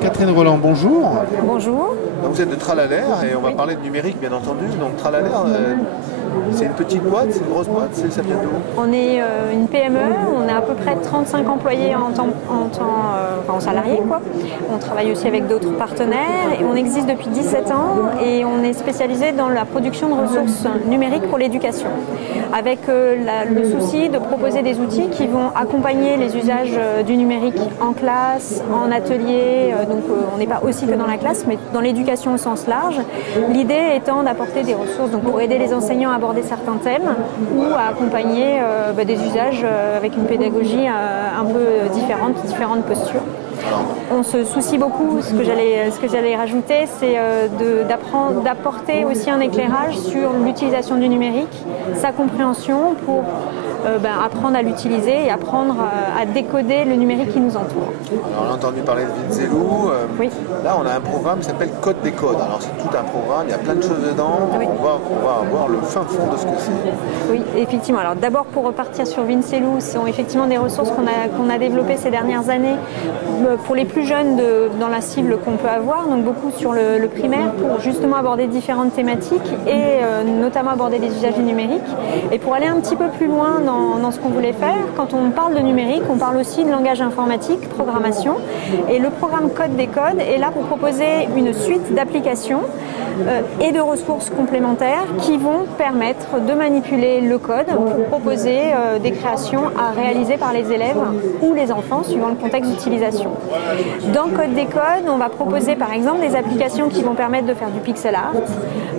Catherine Roland, bonjour. Bonjour. Donc vous êtes de Tralalaire et on va parler de numérique bien entendu. Donc Tralalaire, c'est une petite boîte, c'est une grosse boîte, ça vient d'où? On est une PME, on a à peu près 35 employés en salariés, quoi. On travaille aussi avec d'autres partenaires et on existe depuis 17 ans et on est spécialisé dans la production de ressources numériques pour l'éducation, avec le souci de proposer des outils qui vont accompagner les usages du numérique en classe, en atelier, donc on n'est pas aussi que dans la classe, mais dans l'éducation au sens large. L'idée étant d'apporter des ressources donc pour aider les enseignants à aborder certains thèmes ou à accompagner des usages avec une pédagogie un peu différentes postures. On se soucie beaucoup, ce que j'allais rajouter, c'est d'apporter aussi un éclairage sur l'utilisation du numérique, sa compréhension pour apprendre à l'utiliser et apprendre à décoder le numérique qui nous entoure. Alors, on a entendu parler de Vinzelou. Oui. Là, on a un programme qui s'appelle Code des codes. Alors, c'est tout un programme, il y a plein de choses dedans. Oui. On va avoir le fin fond de ce que c'est. Oui, effectivement. Alors, d'abord, pour repartir sur Vinzelou, ce sont effectivement des ressources qu'on a développées ces dernières années pour les plus jeunes dans la cible qu'on peut avoir, donc beaucoup sur le primaire, pour justement aborder différentes thématiques et notamment aborder les usages du numérique. Et pour aller un petit peu plus loin dans ce qu'on voulait faire, quand on parle de numérique, on parle aussi de langage informatique, programmation. Et le programme Code des codes est là pour proposer une suite d'applications et de ressources complémentaires qui vont permettre de manipuler le code pour proposer des créations à réaliser par les élèves ou les enfants suivant le contexte d'utilisation. Dans Code des codes, on va proposer par exemple des applications qui vont permettre de faire du pixel art,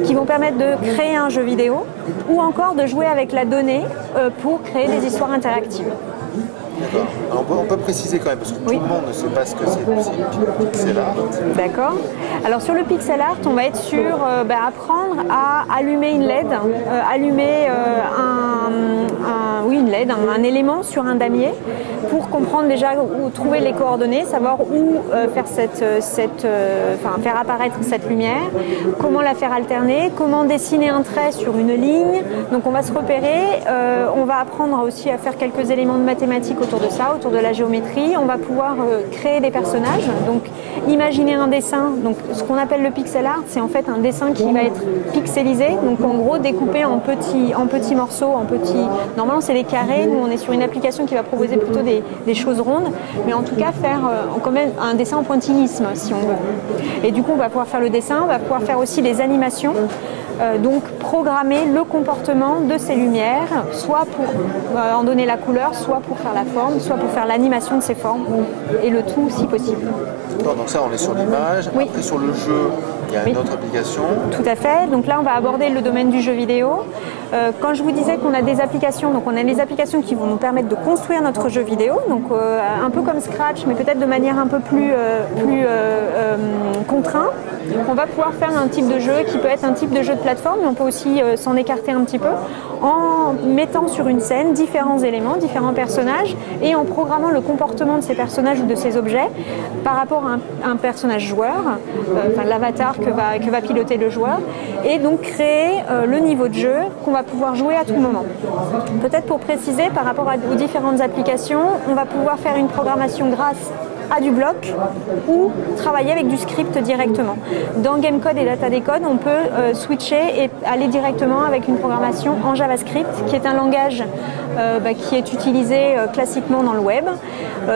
qui vont permettre de créer un jeu vidéo ou encore de jouer avec la donnée pour créer des histoires interactives. D'accord. Alors on peut préciser quand même, parce que tout le monde ne sait pas ce que c'est le pixel art. D'accord. Alors sur le pixel art, on va être sur apprendre à allumer une LED, allumer une LED, un élément sur un damier, pour comprendre déjà où trouver les coordonnées, savoir où faire apparaître cette lumière, comment la faire alterner, comment dessiner un trait sur une ligne. Donc on va se repérer, on va apprendre aussi à faire quelques éléments de mathématiques autour de ça, autour de la géométrie. On va pouvoir créer des personnages, donc imaginer un dessin. Donc ce qu'on appelle le pixel art, c'est en fait un dessin qui va être pixelisé, donc en gros découpé en petits morceaux, Normalement c'est des carrés, nous on est sur une application qui va proposer plutôt des choses rondes, mais en tout cas faire quand même un dessin en pointillisme si on veut. Et du coup on va pouvoir faire le dessin, on va pouvoir faire aussi des animations, donc programmer le comportement de ces lumières, soit pour en donner la couleur, soit pour faire la forme, soit pour faire l'animation de ces formes, et le tout si possible. Donc ça on est sur l'image, oui. Après sur le jeu, il y a une autre application. Tout à fait. Donc là, on va aborder le domaine du jeu vidéo. Quand je vous disais qu'on a des applications, donc on a les applications qui vont nous permettre de construire notre jeu vidéo, donc un peu comme Scratch, mais peut-être de manière un peu plus contrainte. On va pouvoir faire un type de jeu qui peut être un type de jeu de plateforme, mais on peut aussi s'en écarter un petit peu en mettant sur une scène différents éléments, différents personnages, et en programmant le comportement de ces personnages ou de ces objets par rapport à un personnage joueur, l'avatar que va piloter le joueur, et donc créer le niveau de jeu qu'on va pouvoir jouer à tout moment. Peut-être pour préciser, par rapport aux différentes applications, on va pouvoir faire une programmation grâce à du bloc ou travailler avec du script directement. Dans GameCode et DataDecode, on peut switcher et aller directement avec une programmation en JavaScript, qui est un langage qui est utilisé classiquement dans le web.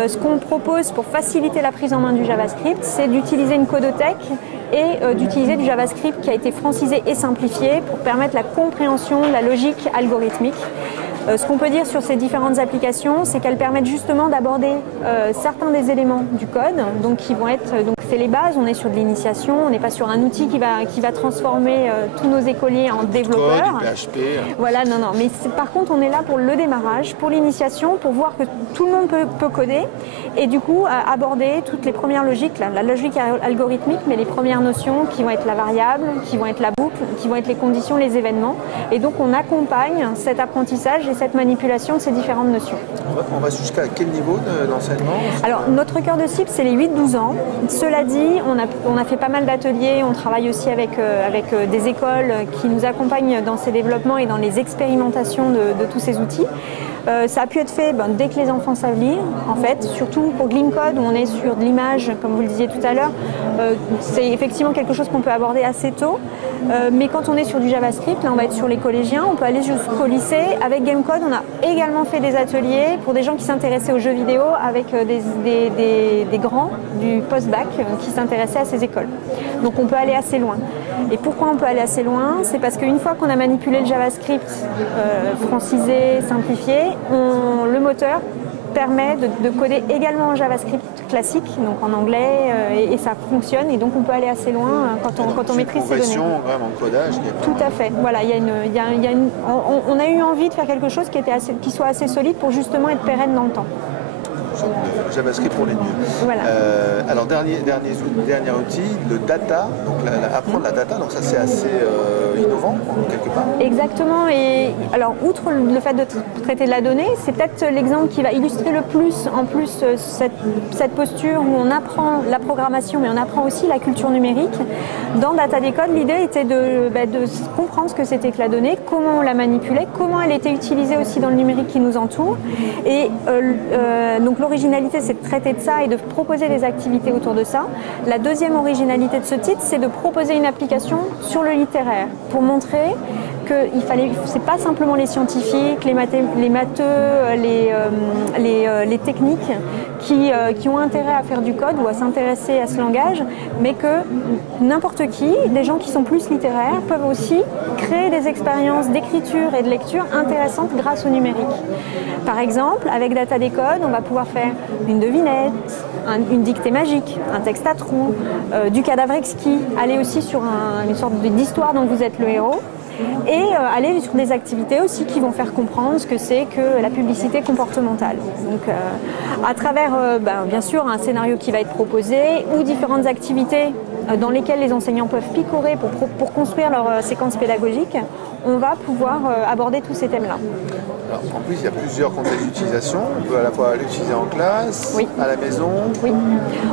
Ce qu'on propose pour faciliter la prise en main du JavaScript, c'est d'utiliser une codothèque et d'utiliser du JavaScript qui a été francisé et simplifié pour permettre la compréhension de la logique algorithmique. Ce qu'on peut dire sur ces différentes applications, c'est qu'elles permettent justement d'aborder certains des éléments du code, donc qui vont être, donc c'est les bases. On est sur de l'initiation, on n'est pas sur un outil qui va transformer tous nos écoliers en développeurs. Code, PHP. Voilà, non. Mais par contre, on est là pour le démarrage, pour l'initiation, pour voir que tout le monde peut coder, et du coup aborder toutes les premières logiques, la logique algorithmique, mais les premières notions qui vont être la variable, qui vont être la boucle, qui vont être les conditions, les événements. Et donc on accompagne cet apprentissage et cette manipulation de ces différentes notions. On va jusqu'à quel niveau d'enseignement? Alors notre cœur de cible, c'est les 8-12 ans. Cela dit, on a fait pas mal d'ateliers, on travaille aussi avec des écoles qui nous accompagnent dans ces développements et dans les expérimentations de tous ces outils. Ça a pu être fait dès que les enfants savent lire, en fait, surtout pour Glimcode où on est sur de l'image, comme vous le disiez tout à l'heure. C'est effectivement quelque chose qu'on peut aborder assez tôt, mais quand on est sur du JavaScript, là on va être sur les collégiens, on peut aller jusqu'au lycée. Avec Gamecode, on a également fait des ateliers pour des gens qui s'intéressaient aux jeux vidéo avec des grands du post-bac qui s'intéressaient à ces écoles. Donc on peut aller assez loin. Et pourquoi on peut aller assez loin? C'est parce qu'une fois qu'on a manipulé le JavaScript francisé, simplifié, le moteur permet de coder également en JavaScript classique, donc en anglais, et ça fonctionne, et donc on peut aller assez loin quand on maîtrise ces données. Vraiment en codage. Tout à fait. Voilà, on a eu envie de faire quelque chose qui soit assez solide pour justement être pérenne dans le temps. JavaScript pour les nuls. Voilà. Alors dernier outil, le data, donc apprendre la data, donc ça c'est assez innovant quelque part. Exactement, et alors outre le fait de traiter de la donnée, c'est peut-être l'exemple qui va illustrer le plus en plus cette posture où on apprend la programmation mais on apprend aussi la culture numérique. Dans Data Decode, l'idée était de comprendre ce que c'était que la donnée, comment on la manipulait, comment elle était utilisée aussi dans le numérique qui nous entoure, et donc l'originalité, c'est de traiter de ça et de proposer des activités autour de ça. La deuxième originalité de ce titre, c'est de proposer une application sur le littéraire pour montrer que c'est pas simplement les scientifiques, les matheux, les techniques qui ont intérêt à faire du code ou à s'intéresser à ce langage, mais que n'importe qui, des gens qui sont plus littéraires, peuvent aussi créer des expériences d'écriture et de lecture intéressantes grâce au numérique. Par exemple, avec Data Decode, on va pouvoir faire une devinette, une dictée magique, un texte à trous, du cadavre exquis, aller aussi sur une sorte d'histoire dont vous êtes le héros, et aller sur des activités aussi qui vont faire comprendre ce que c'est que la publicité comportementale. Donc à travers bien sûr un scénario qui va être proposé ou différentes activités dans lesquelles les enseignants peuvent picorer pour construire leur séquence pédagogique, on va pouvoir aborder tous ces thèmes-là. En plus, il y a plusieurs contextes d'utilisation. On peut à la fois l'utiliser en classe, oui, à la maison. Oui,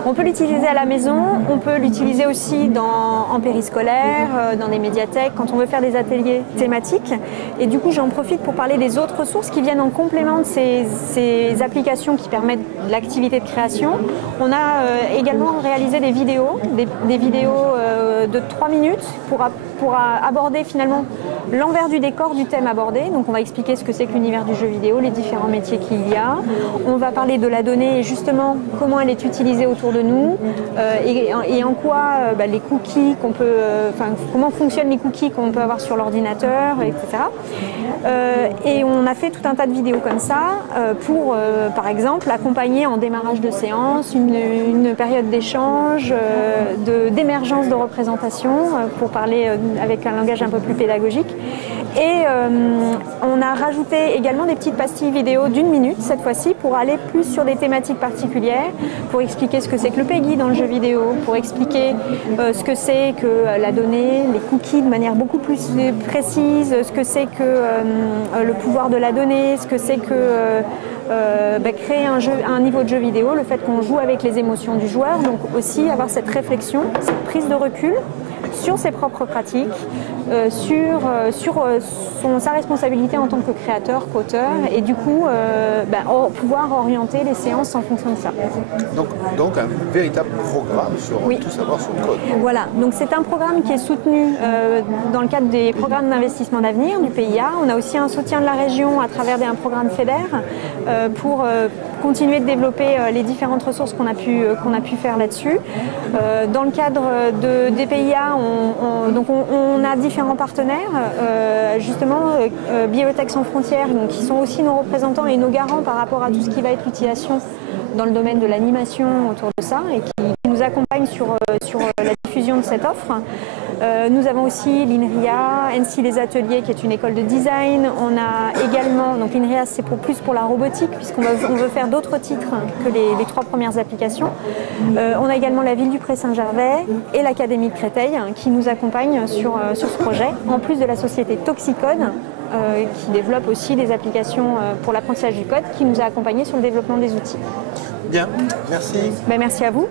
on peut l'utiliser à la maison, on peut l'utiliser aussi en périscolaire, dans des médiathèques, quand on veut faire des ateliers thématiques. Et du coup, j'en profite pour parler des autres ressources qui viennent en complément de ces applications qui permettent l'activité de création. On a également réalisé des vidéos, des vidéos de 3 minutes pour aborder finalement l'envers du décor du thème abordé. Donc on va expliquer ce que c'est que l'univers du jeu vidéo, les différents métiers qu'il y a. On va parler de la donnée et justement comment elle est utilisée autour de nous et en quoi les cookies comment fonctionnent les cookies qu'on peut avoir sur l'ordinateur, etc. Et on a fait tout un tas de vidéos comme ça pour, par exemple, accompagner en démarrage de séance une période d'échange, d'émergence de représentation, pour parler avec un langage un peu plus pédagogique. Et on a rajouté également des petites pastilles vidéo d'1 minute cette fois-ci pour aller plus sur des thématiques particulières, pour expliquer ce que c'est que le PEGI dans le jeu vidéo, pour expliquer ce que c'est que la donnée, les cookies de manière beaucoup plus précise, ce que c'est que le pouvoir de la donnée, ce que c'est que créer un niveau de jeu vidéo, le fait qu'on joue avec les émotions du joueur, donc aussi avoir cette réflexion, cette prise de recul sur ses propres pratiques, sur sa responsabilité en tant que créateur, qu'auteur, et du coup pouvoir orienter les séances en fonction de ça. Donc un véritable programme sur tout savoir sur le code. Voilà, donc c'est un programme qui est soutenu dans le cadre des programmes d'investissement d'avenir du PIA. On a aussi un soutien de la région à travers un programme FEDER pour continuer de développer les différentes ressources qu'on a pu faire là-dessus. Dans le cadre des PIA, on a différents partenaires, justement Bibliothèques sans frontières, donc, qui sont aussi nos représentants et nos garants par rapport à tout ce qui va être l'utilisation dans le domaine de l'animation autour de ça et qui nous accompagnent sur la diffusion de cette offre. Nous avons aussi l'INRIA, NC Les Ateliers qui est une école de design. On a également, donc l'INRIA c'est plus pour la robotique puisqu'on veut faire d'autres titres que les 3 premières applications. On a également la ville du Pré-Saint-Gervais et l'Académie de Créteil qui nous accompagnent sur ce projet, en plus de la société Toxicode qui développe aussi des applications pour l'apprentissage du code, qui nous a accompagnés sur le développement des outils. Bien, merci. Merci à vous.